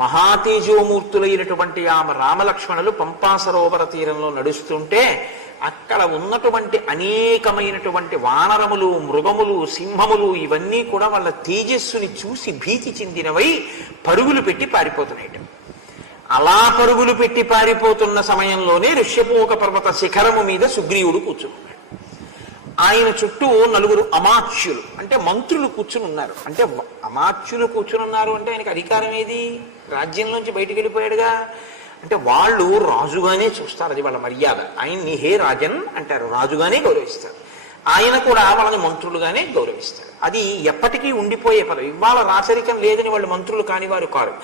మహాతేజోమూర్తులైనటువంటి ఆ రామలక్ష్మణులు పంపా సరోవర తీరంలో నడుస్తుంటే అక్కడ ఉన్నటువంటి అనేకమైనటువంటి వానరములు, మృగములు, సింహములు ఇవన్నీ కూడా వాళ్ళ తేజస్సుని చూసి భీతి చెందినవై పరుగులు పెట్టి పారిపోతున్నాయి. అలా పరుగులు పెట్టి పారిపోతున్న సమయంలోనే ఋష్యమూక పర్వత శిఖరము మీద సుగ్రీవుడు కూర్చున్నాడు. ఆయన చుట్టూ 4 అమాత్యులు అంటే మంత్రులు కూర్చుని ఉన్నారు. అంటే అమాత్యులు కూర్చుని ఉన్నారు అంటే ఆయనకి అధికారం ఏది? రాజ్యంలోంచి బయటికి వెళ్ళిపోయాడుగా. అంటే వాళ్ళు రాజుగానే చూస్తారు, అది వాళ్ళ మర్యాద. ఆయన్ని హే రాజన్ అంటారు, రాజుగానే గౌరవిస్తారు. ఆయన కూడా వాళ్ళని మంత్రులుగానే గౌరవిస్తారు. అది ఎప్పటికీ ఉండిపోయే పదవి. ఇవాళ రాచరికం లేదని వాళ్ళు మంత్రులు కాని వారు కారు.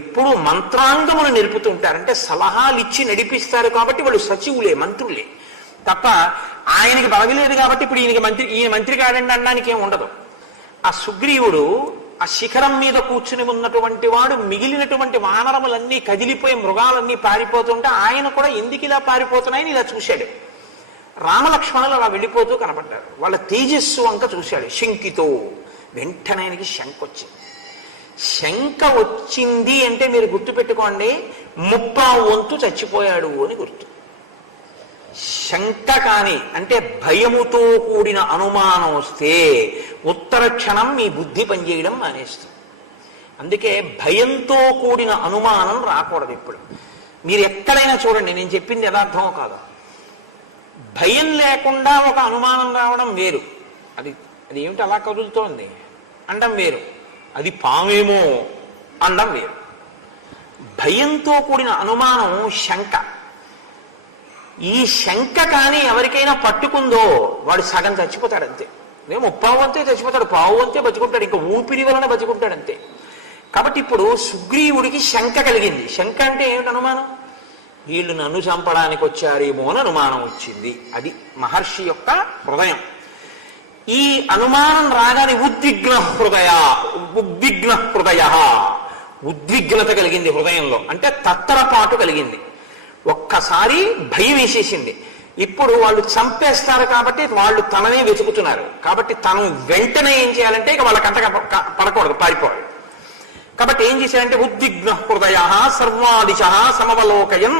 ఎప్పుడు మంత్రాంగమును నిలుపుతుంటారు, అంటే సలహాలు ఇచ్చి నడిపిస్తారు. కాబట్టి వాళ్ళు సచివులే, మంత్రులే తప్ప ఆయనకి పదవి లేదు కాబట్టి ఇప్పుడు ఈయన మంత్రి కాడండి అనడానికి ఏం ఉండదు. ఆ సుగ్రీవుడు ఆ శిఖరం మీద కూర్చుని ఉన్నటువంటి వాడు మిగిలినటువంటి వానరములన్నీ కదిలిపోయి మృగాలన్నీ పారిపోతుంటే ఆయన కూడా ఎందుకు ఇలా పారిపోతున్నాయని ఇలా చూశాడు. రామలక్ష్మణులు అలా వెళ్ళిపోతూ కనపడ్డారు. వాళ్ళ తేజస్సు వంక చూశాడు. శంకితో వెంటనే ఆయనకి శంక వచ్చింది. శంక వచ్చింది అంటే మీరు గుర్తుపెట్టుకోండి, 30వ వంతు చచ్చిపోయాడు అని గుర్తు. శంక కాని అంటే భయముతో కూడిన అనుమానం వస్తే ఉత్తర క్షణం మీ బుద్ధి పనిచేయడం మానేస్తుంది. అందుకే భయంతో కూడిన అనుమానం రాకూడదు. ఇప్పుడు మీరు ఎక్కడైనా చూడండి, నేను చెప్పింది యథార్థమో కాదు. భయం లేకుండా ఒక అనుమానం రావడం వేరు. అది ఏమిటి అలా కదులుతోంది అండం వేరు. అది పామేమో అండం వేరు. భయంతో కూడిన అనుమానం శంక. ఈ శంక కానీ ఎవరికైనా పట్టుకుందో వాడు సగం చచ్చిపోతాడు అంతే. నేను 30వ వంతే చచ్చిపోతాడు, 1/2 వంతే బతుకుంటాడు, ఇంకా ఊపిరి వలన బతుకుంటాడు అంతే. కాబట్టి ఇప్పుడు సుగ్రీవుడికి శంక కలిగింది. శంక అంటే ఏమిటి? అనుమానం. వీళ్ళు నన్ను చంపడానికి వచ్చారేమో అని అనుమానం వచ్చింది. అది మహర్షి యొక్క హృదయం. ఈ అనుమానం రాగానే ఉద్విగ్న హృదయ ఉద్విగ్నత కలిగింది హృదయంలో. అంటే తత్తరపాటు కలిగింది. ఒక్కసారి భయం వేసేసింది. ఇప్పుడు వాళ్ళు చంపేస్తారు కాబట్టి వాళ్ళు తననే వెతుకుతున్నారు. కాబట్టి తను వెంటనే ఏం చేయాలంటే ఇక వాళ్ళ కంట పడకూడదు, పారిపోవాలి. కాబట్టి ఏం చేశారంటే ఉద్విగ్న హృదయ సర్వాదిశ సమవలోకయం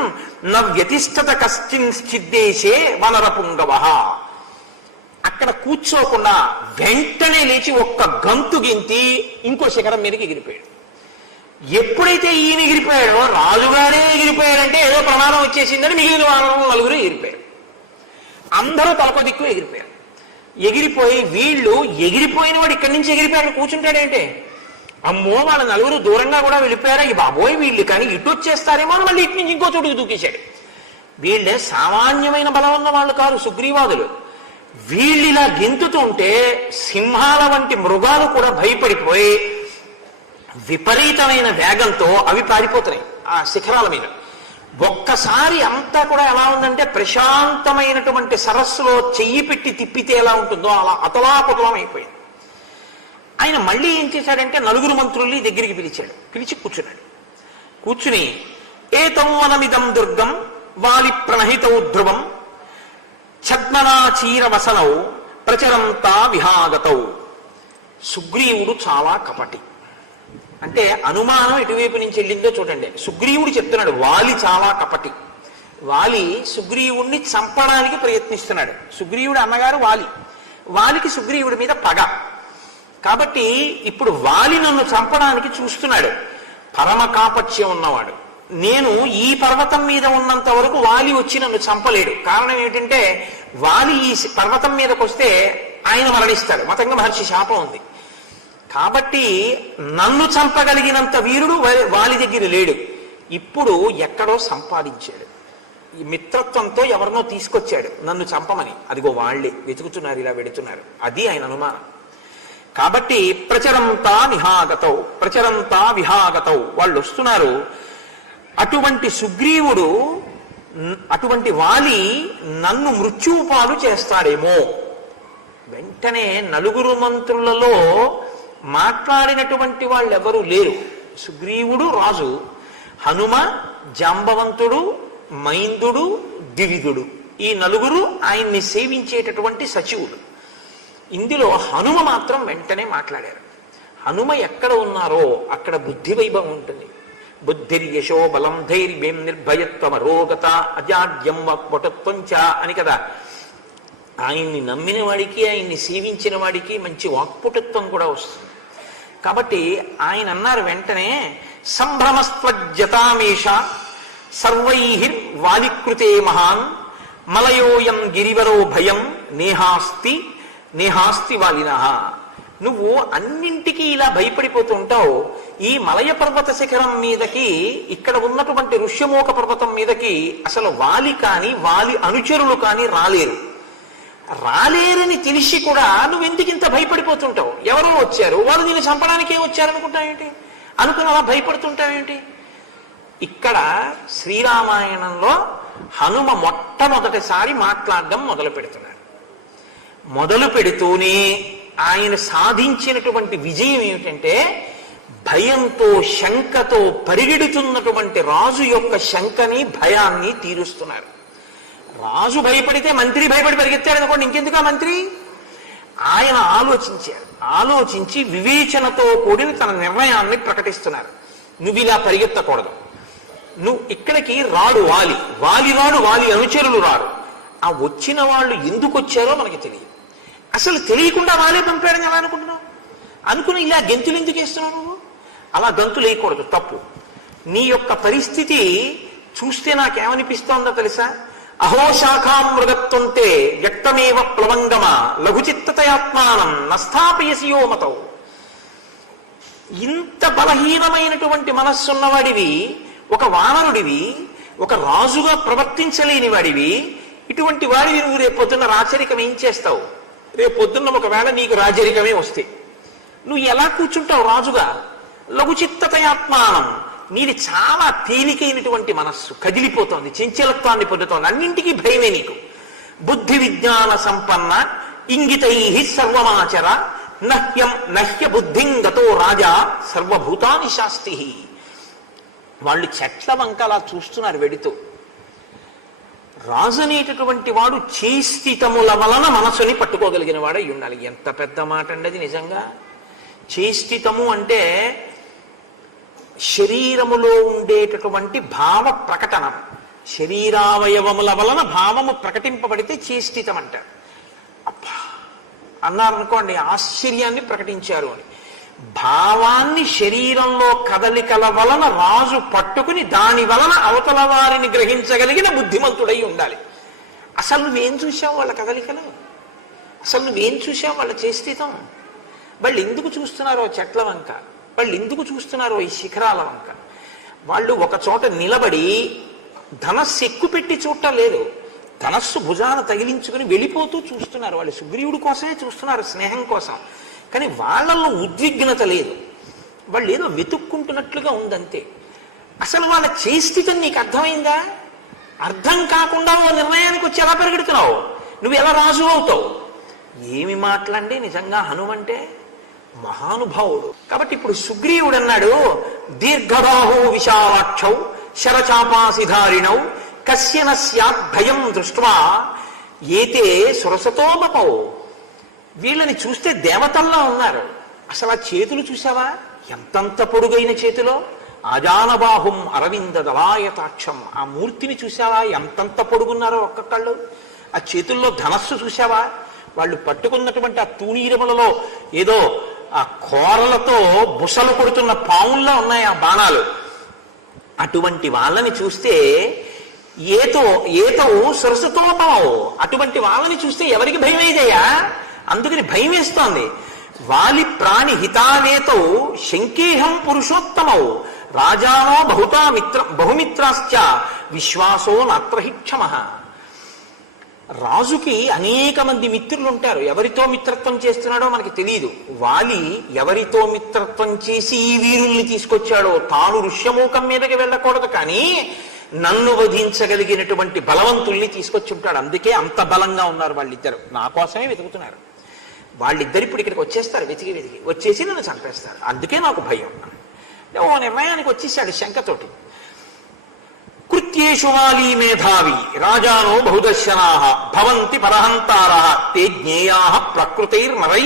నవ్యతిష్టత కశ్చిన్చిద్దేశే వనరపుంగవ. అక్కడ కూర్చోకుండా వెంటనే లేచి ఒక్క గంతు గింతి ఇంకో శిఖరం మీదకి ఎగిరిపోయాడు. ఎప్పుడైతే ఈయన ఎగిరిపోయాడో రాజుగారే ఎగిరిపోయాడంటే ఏదో ప్రమాదం వచ్చేసిందని మిగిలిన వాళ్ళను 4 ఎగిరిపోయారు. అందరూ తలకో దిక్కు ఎగిరిపోయారు. ఎగిరిపోయి వీళ్ళు ఎగిరిపోయిన వాడు ఇక్కడి నుంచి ఎగిరిపోయాడు కూర్చుంటాడంటే అమ్మో వాళ్ళ 4 దూరంగా కూడా వెళ్ళిపోయారా, ఈ బాబోయ్ వీళ్ళు కానీ ఇటు వచ్చేస్తారేమో అని మళ్ళీ ఇటు నుంచి ఇంకో చోటుకు దూకేశాడు. వీళ్ళే సామాన్యమైన బలం ఉన్న వాళ్ళు కాదు సుగ్రీవాదులు. వీళ్ళు ఇలా గెంతుతుంటే సింహాల వంటి మృగాలు కూడా భయపడిపోయి విపరీతమైన వేగంతో అవి పారిపోతున్నాయి ఆ శిఖరాల మీద. ఒక్కసారి అంతా కూడా ఎలా ఉందంటే ప్రశాంతమైనటువంటి సరస్సులో చెయ్యి పెట్టి తిప్పితే ఎలా ఉంటుందో అలా అతలాకుతలం అయిపోయింది. ఆయన మళ్ళీ ఏం చేశాడంటే 4 మంత్రుల్ని దగ్గరికి పిలిచాడు. పిలిచి కూర్చున్నాడు. కూర్చుని ఏతం వనమిదం దుర్గం వాలి ప్రణహితౌ ధ్రువం ఛద్మనాచీర వసనౌ ప్రచరంతా విహాగతౌ. సుగ్రీవుడు చాలా కపటి. అంటే అనుమానం ఎటువైపు నుంచి వెళ్ళిందో చూడండి. సుగ్రీవుడు చెప్తున్నాడు వాలి చాలా కపటి. వాలి సుగ్రీవుణ్ణి చంపడానికి ప్రయత్నిస్తున్నాడు. సుగ్రీవుడు అన్నగారు వాలి. వాలికి సుగ్రీవుడి మీద పగ. కాబట్టి ఇప్పుడు వాలి నన్ను చంపడానికి చూస్తున్నాడు. పరమ కాపట్యం ఉన్నవాడు. నేను ఈ పర్వతం మీద ఉన్నంత వరకు వాలి వచ్చి నన్ను చంపలేడు. కారణం ఏమిటంటే వాలి ఈ పర్వతం మీదకి వస్తే ఆయన మరణిస్తాడు. మతంగ మహర్షి శాపం ఉంది. కాబట్టి నన్ను చంపగలిగినంత వీరుడు వాలి దగ్గర లేడు. ఇప్పుడు ఎక్కడో సంపాదించాడు. ఈ మిత్రత్వంతో ఎవరినో తీసుకొచ్చాడు నన్ను చంపమని. అదిగో వాళ్ళే వెతుకుతున్నారు, ఇలా వెడుతున్నారు. అది ఆయన అనుమానం. కాబట్టి ప్రచరంతా విహాగతౌ వాళ్ళు వస్తున్నారు. అటువంటి సుగ్రీవుడు, అటువంటి వాలి నన్ను మృత్యుపాలు చేస్తాడేమో. వెంటనే 4 మంత్రులలో మాట్లాడినటువంటి వాళ్ళు ఎవరూ లేరు. సుగ్రీవుడు రాజు, హనుమ, జాంబవంతుడు, మైందుడు, ద్వివిధుడు, ఈ 4 ఆయన్ని సేవించేటటువంటి సచివులు. ఇందులో హనుమ మాత్రం వెంటనే మాట్లాడారు. హనుమ ఎక్కడ ఉన్నారో అక్కడ బుద్ధి వైభవం ఉంటుంది. బుద్ధిర్యశో బలం ధైర్యం నిర్భయత్వమరోగత అజాడ్యం వటుత్వం చ అని కదా. ఆయన్ని నమ్మిన వాడికి ఆయన్ని సేవించిన వాడికి మంచి వాక్పుటత్వం కూడా వస్తుంది. కాబట్టి ఆయన అన్నారు వెంటనే, సంభ్రమస్త్వజతామేష సర్వైః వాలికృతే మహాన్ మలయోయం గిరివరో భయం నేహాస్తి వాలినః. నువ్వు అన్నింటికీ ఇలా భయపడిపోతూ ఉంటావు. ఈ మలయ పర్వత శిఖరం మీదకి, ఇక్కడ ఉన్నటువంటి ఋష్యమూక పర్వతం మీదకి అసలు వాలి కానీ వాలి అనుచరులు కానీ రాలేరని తెలిసి కూడా నువ్వెందుకు ఇంత భయపడిపోతుంటావు? ఎవరో వచ్చారు, వాళ్ళు నేను చంపడానికే వచ్చారనుకుంటావేంటి? అనుకుని అలా భయపడుతుంటావేంటి? ఇక్కడ శ్రీరామాయణంలో హనుమ మొట్టమొదటిసారి మాట్లాడడం మొదలు పెడుతున్నారు. మొదలు పెడుతూనే ఆయన సాధించినటువంటి విజయం ఏమిటంటే, భయంతో శంకతో పరిగెడుతున్నటువంటి రాజు యొక్క శంకని భయాన్ని తీరుస్తున్నారు. రాజు భయపడితే మంత్రి భయపడి పరిగెత్తాడు అనుకోండి, ఇంకెందుకు ఆ మంత్రి? ఆయన ఆలోచించి వివేచనతో కూడిన తన నిర్ణయాన్ని ప్రకటిస్తున్నారు. నువ్వు ఇలా పరిగెత్తకూడదు, నువ్వు ఇక్కడికి రాడు వాలి అనుచరులు రాడు. ఆ వచ్చిన వాళ్ళు ఎందుకు వచ్చారో మనకి తెలియదు. అసలు తెలియకుండా వాలే పంపాడని ఎలా అనుకుంటున్నావు? అనుకుని ఇలా గెంతులు ఎందుకు వేస్తున్నావు? నువ్వు అలా గంతులు వేయకూడదు, తప్పు. నీ యొక్క పరిస్థితి చూస్తే నాకేమనిపిస్తోందో తెలుసా? అహోశాఖాం మృగత్వంతే వ్యక్తమేవ ప్లవంగమ లఘుచిత్తతయాత్మానం నస్థాపయసి యోమతౌ. ఇంత బలహీనమైనటువంటి మనస్సున్నవాడివి, ఒక వానరుడివి, ఒక రాజుగా ప్రవర్తించలేని వాడివి, ఇటువంటి వాడివి నువ్వు రేపొద్దున్న రాచరికం ఏం చేస్తావు? రేపొద్దున్న ఒకవేళ నీకు రాజరికమే వస్తే నువ్వు ఎలా కూర్చుంటావు రాజుగా? లఘుచిత్తతయాత్మానం, నీది చాలా తేలికైనటువంటి మనస్సు, కదిలిపోతోంది, చంచలత్వాన్ని పొందుతోంది, అన్నింటికీ భయమే నీకు. బుద్ధి విజ్ఞాన సంపన్న ఇంగితై సర్వమాచర నహ్య బుద్ధిం గతో రాజా సర్వభూతాని శాస్తి. వాళ్ళు చెట్ల వంక అలా చూస్తున్నారు వెడితో. రాజు అనేటటువంటి వాడు చేష్టితముల వలన మనసుని పట్టుకోగలిగిన వాడు అయి ఉండాలి. ఎంత పెద్ద మాట అండి అది నిజంగా. చేష్టితము అంటే శరీరములో ఉండేటటువంటి భావ ప్రకటన, శరీరావయవముల వలన భావము ప్రకటింపబడితే చేష్టితం అంటారు. అబ్బా అన్నారనుకోండి, ఆశ్చర్యాన్ని ప్రకటించారు అని. భావాన్ని శరీరంలో కదలికల వలన రాజు పట్టుకుని దాని వలన అవతల వారిని గ్రహించగలిగిన బుద్ధిమంతుడై ఉండాలి. అసలు నువ్వేం చూసావు వాళ్ళ కదలికలు? అసలు నువ్వేం చూసావు వాళ్ళ చేష్టితం? వాళ్ళు ఎందుకు చూస్తున్నారో చెట్ల వంక, వాళ్ళు ఎందుకు చూస్తున్నారో ఈ శిఖరాల వంక? వాళ్ళు ఒక చోట నిలబడి ధనస్సు ఎక్కుపెట్టి చూడటం లేదు, ధనస్సు భుజాన తగిలించుకుని వెళ్ళిపోతూ చూస్తున్నారు. వాళ్ళు సుగ్రీవుడి కోసమే చూస్తున్నారు, స్నేహం కోసం. కానీ వాళ్ళల్లో ఉద్విగ్నత లేదు, వాళ్ళు ఏదో వెతుక్కుంటున్నట్లుగా ఉందంతే. అసలు వాళ్ళ చేష్టితం నీకు అర్థమైందా? అర్థం కాకుండా ఓ నిర్ణయానికి వచ్చి ఎలా పరిగెడుతున్నావు? నువ్వు ఎలా రాజు అవుతావు? ఏమి మాట్లాడి నిజంగా హనుమంటే మహానుభావుడు. కాబట్టి ఇప్పుడు సుగ్రీవుడు అన్నాడు, దీర్ఘబాహో విశాలాక్షౌ శరచాపాసిధారిణౌ కస్యన స్యాద్ భయం దృష్ట్వా ఏతే సురసతోమపౌ. వీళ్ళని చూస్తే దేవతల్లా ఉన్నారు. అసలు ఆ చేతులు చూసావా? ఎంతంత పొడుగైన చేతిలో ఆజానబాహుం అరవింద దళాయతాక్షం. ఆ మూర్తిని చూసావా? ఎంతంత పొడుగున్నారో ఒక్కొక్కళ్ళు. ఆ చేతుల్లో ధనస్సు చూసావా? వాళ్ళు పట్టుకున్నటువంటి ఆ తూణీరములలో ఏదో ఆ కోరలతో బుసలు కొడుతున్న పావుల్లా ఉన్నాయి ఆ బాణాలు. అటువంటి వాళ్ళని చూస్తే ఏతో సరసతోపవు. అటువంటి వాళ్ళని చూస్తే ఎవరికి భయం వేదయ్యా? అందుకని భయం వేస్తోంది. వాలి ప్రాణి హితానేతౌ శంకేహం పురుషోత్తమౌ రాజానో బహుమిత్రాశ్చ విశ్వాసో నాత్రహిక్షమ. రాజుకి అనేక మంది మిత్రులు ఉంటారు. ఎవరితో మిత్రత్వం చేస్తున్నాడో మనకి తెలియదు. వాలి ఎవరితో మిత్రత్వం చేసి ఈ వీరుల్ని తీసుకొచ్చాడో, తాను ఋష్యమూకం మీదకి వెళ్ళకూడదు కానీ నన్ను వధించగలిగినటువంటి బలవంతుల్ని తీసుకొచ్చి ఉంటాడు. అందుకే అంత బలంగా ఉన్నారు వాళ్ళిద్దరు. నా కోసమే వెతుకుతున్నారు వాళ్ళిద్దరు. ఇప్పుడు ఇక్కడికి వచ్చేస్తారు, వెతికి వచ్చేసి నన్ను చంపేస్తారు. అందుకే నాకు భయం. ఓ నిర్ణయానికి వచ్చేసాడు శంకతోటి. కృత్యేషు వాలి మేధావి రాజానో బహుదర్శనా భవంతి పరహంతారా తే జ్ఞేయా ప్రకృతైర్నరై.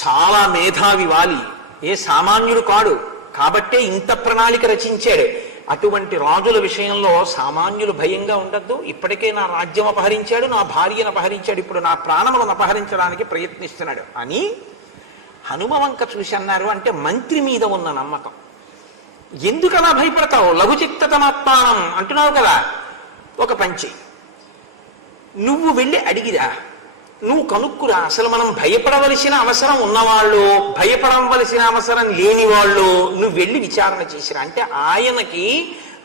చాలా మేధావి వాలి, ఏ సామాన్యుడు కాడు. కాబట్టే ఇంత ప్రణాళిక రచించాడు. అటువంటి రాజుల విషయంలో సామాన్యులు భయంగా ఉండద్దు. ఇప్పటికే నా రాజ్యం అపహరించాడు, నా భార్యను అపహరించాడు, ఇప్పుడు నా ప్రాణములను అపహరించడానికి ప్రయత్నిస్తున్నాడు అని హనుమ వంక చూసి అన్నారు. అంటే మంత్రి మీద ఉన్న నమ్మకం. ఎందుకు అలా భయపడతావు? లఘుచిత్తతమాత్మానం అంటున్నావు కదా. ఒక పంచి నువ్వు వెళ్ళి అడిగిరా, నువ్వు కనుక్కురా. అసలు మనం భయపడవలసిన అవసరం ఉన్నవాళ్ళు, భయపడవలసిన అవసరం లేని వాళ్ళు నువ్వు వెళ్ళి విచారణ చేసిరా. అంటే ఆయనకి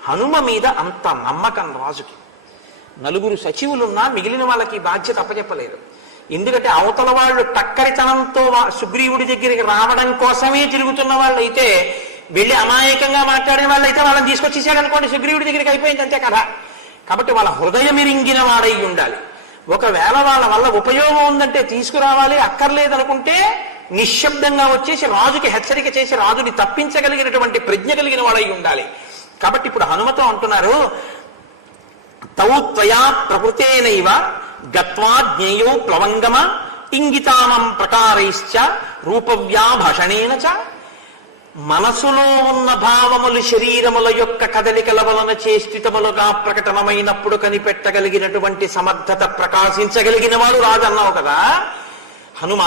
హనుమ మీద అంత నమ్మకం రాజుకి. నలుగురు సచివులున్నా మిగిలిన వాళ్ళకి బాధ్యత అప్పచెప్పలేదు. ఎందుకంటే అవతల వాళ్ళు టక్కరితనంతో సుగ్రీవుడి దగ్గరికి రావడం కోసమే తిరుగుతున్న వాళ్ళు అయితే, వెళ్ళి అమాయకంగా మాట్లాడిన వాళ్ళు అయితే వాళ్ళని తీసుకొచ్చేసాడు అనుకోండి, సుగ్రీవుడి దగ్గరికి అయిపోయింది అంతే కదా. కాబట్టి వాళ్ళ హృదయమిరింగిన వాడై ఉండాలి. ఒకవేళ వాళ్ళ వల్ల ఉపయోగం ఉందంటే తీసుకురావాలి, అక్కర్లేదనుకుంటే నిశ్శబ్దంగా వచ్చేసి రాజుకి హెచ్చరిక చేసి రాజుని తప్పించగలిగినటువంటి ప్రజ్ఞ కలిగిన వాడై ఉండాలి. కాబట్టి ఇప్పుడు హనుమతో అంటున్నారు, తౌ త్వయా ప్రకృతేనైవ గత్వా జ్ఞేయో ప్లవంగమ ఇంగితానం ప్రకారైశ్చ రూపవ్యాభషణేన చ. మనసులో ఉన్న భావములు శరీరముల యొక్క కదలికల వలన చేష్టితములుగా ప్రకటనమైనప్పుడు కనిపెట్టగలిగినటువంటి సమర్థత ప్రకాశించగలిగిన వాడు రాజు అన్నావు కదా. హనుమ,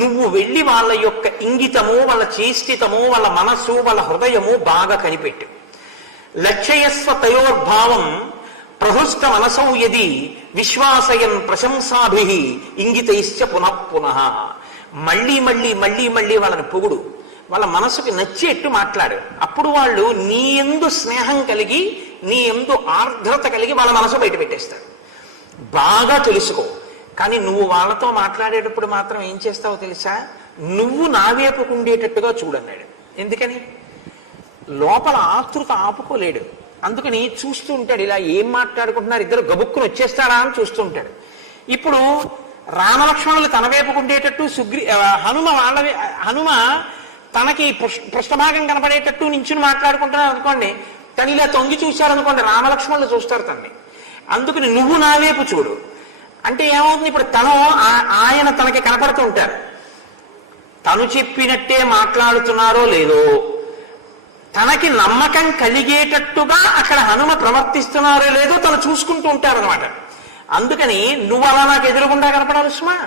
నువ్వు వెళ్ళి వాళ్ళ యొక్క ఇంగితము, వాళ్ళ చేష్టితము, వాళ్ళ మనస్సు, వాళ్ళ హృదయము బాగా కనిపెట్టు. లక్ష్యస్వ తయోర్భావం ప్రహృష్ట మనసౌ యది విశ్వాసయన్ ప్రశంసాభి ఇంగితైశ్చ పునః పునః. మళ్ళీ మళ్ళీ మళ్ళీ మళ్ళీ వాళ్ళని పొగుడు, వాళ్ళ మనసుకి నచ్చేట్టు మాట్లాడు. అప్పుడు వాళ్ళు నీ యందు స్నేహం కలిగి, నీ యందు ఆర్ద్రత కలిగి వాళ్ళ మనసు బయట పెట్టేస్తారు. బాగా తెలుసుకో. కానీ నువ్వు వాళ్ళతో మాట్లాడేటప్పుడు మాత్రం ఏం చేస్తావో తెలుసా? నువ్వు నా వైపుకు ఉండేటట్టుగా చూడన్నాడు. ఎందుకని? లోపల ఆతృత ఆపుకోలేడు. అందుకని చూస్తూ ఉంటాడు, ఇలా ఏం మాట్లాడుకుంటున్నారు, ఇద్దరు గబుక్కుని వచ్చేస్తారా అని చూస్తూ ఉంటాడు. ఇప్పుడు రామలక్ష్మణులు తన వైపుకు ఉండేటట్టు హనుమ తనకి పృష్ఠభాగం కనపడేటట్టు నించుని మాట్లాడుకుంటున్నారు అనుకోండి, తను ఇలా తొంగి చూశారనుకోండి, రామలక్ష్మణులు చూస్తారు తన్ని. అందుకని నువ్వు నా వైపు చూడు అంటే ఏమవుతుంది? ఇప్పుడు ఆయన తనకి కనపడుతూ ఉంటారు. తను చెప్పినట్టే మాట్లాడుతున్నారో లేదో, తనకి నమ్మకం కలిగేటట్టుగా అక్కడ హనుమ ప్రవర్తిస్తున్నారో లేదో తను చూసుకుంటూ ఉంటారనమాట. అందుకని నువ్వు అలా నాకు ఎదురుగుండా కనపడాలి సుమా,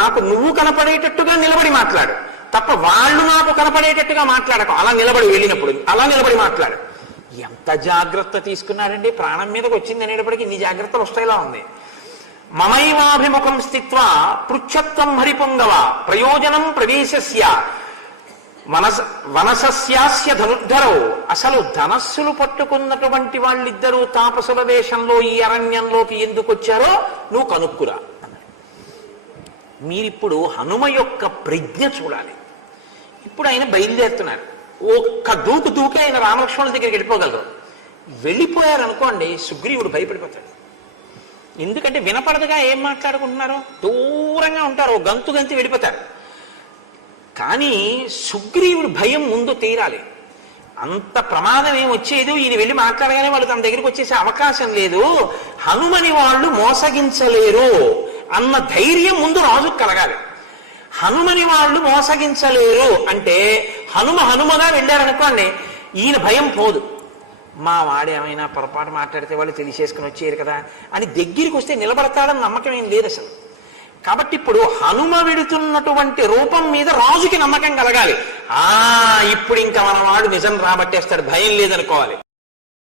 నాకు నువ్వు కనపడేటట్టుగా నిలబడి మాట్లాడు తప్ప వాళ్ళు నాకు కనపడేటట్టుగా మాట్లాడకు. అలా నిలబడి వెళ్ళినప్పుడు అలా నిలబడి మాట్లాడు. ఎంత జాగ్రత్త తీసుకున్నాడండి, ప్రాణం మీదకి వచ్చింది అనేటప్పటికీ ఇన్ని జాగ్రత్తలు వస్తాయిలా ఉంది. మమైవాభిముఖం స్థిత్వా పృచ్ఛత్వం హరిపుంగవ ప్రయోజనం ప్రవేశస్య వనసస్యాస్య ధనుర్ధరో. అసలు ధనస్సులు పట్టుకున్నటువంటి వాళ్ళిద్దరూ తాపసుల వేషంలో ఈ అరణ్యంలోకి ఎందుకు వచ్చారో నువ్వు కనుక్కురా. మీరిప్పుడు హనుమ యొక్క ప్రజ్ఞ చూడాలి. ఇప్పుడు ఆయన బయలుదేరుతున్నారు. ఒక్క దూకి ఆయన రామలక్ష్మణుల దగ్గరికి వెళ్ళిపోగలరు. వెళ్ళిపోయారనుకోండి, సుగ్రీవుడు భయపడిపోతాడు. ఎందుకంటే వినపడదుగా ఏం మాట్లాడుకుంటున్నారో, దూరంగా ఉంటారు, గంతు వెళ్ళిపోతారు. కానీ సుగ్రీవుడు భయం ముందు తీరాలి. అంత ప్రమాదం ఏం వచ్చేది, ఈయన వెళ్ళి మాట్లాడగానే వాళ్ళు తన దగ్గరికి వచ్చేసే అవకాశం లేదు, హనుమని వాళ్ళు మోసగించలేరు అన్న ధైర్యం ముందు రాజుకు కలగాలి. హనుమని వాళ్ళు మోసగించలేరు అంటే హనుమగా వెళ్ళారనుకోండి, ఈయన భయం పోదు. మా వాడేమైనా పొరపాటు మాట్లాడితే వాళ్ళు తెలిసేసుకుని వచ్చేయరు కదా అని దగ్గరికి వస్తే నిలబడతాడని నమ్మకం ఏం లేదు అసలు. కాబట్టి ఇప్పుడు హనుమ వెడుతున్నటువంటి రూపం మీద రాజుకి నమ్మకం కలగాలి. ఇప్పుడు ఇంకా మన వాడు నిజం రాబట్టేస్తాడు, భయం లేదనుకోవాలి.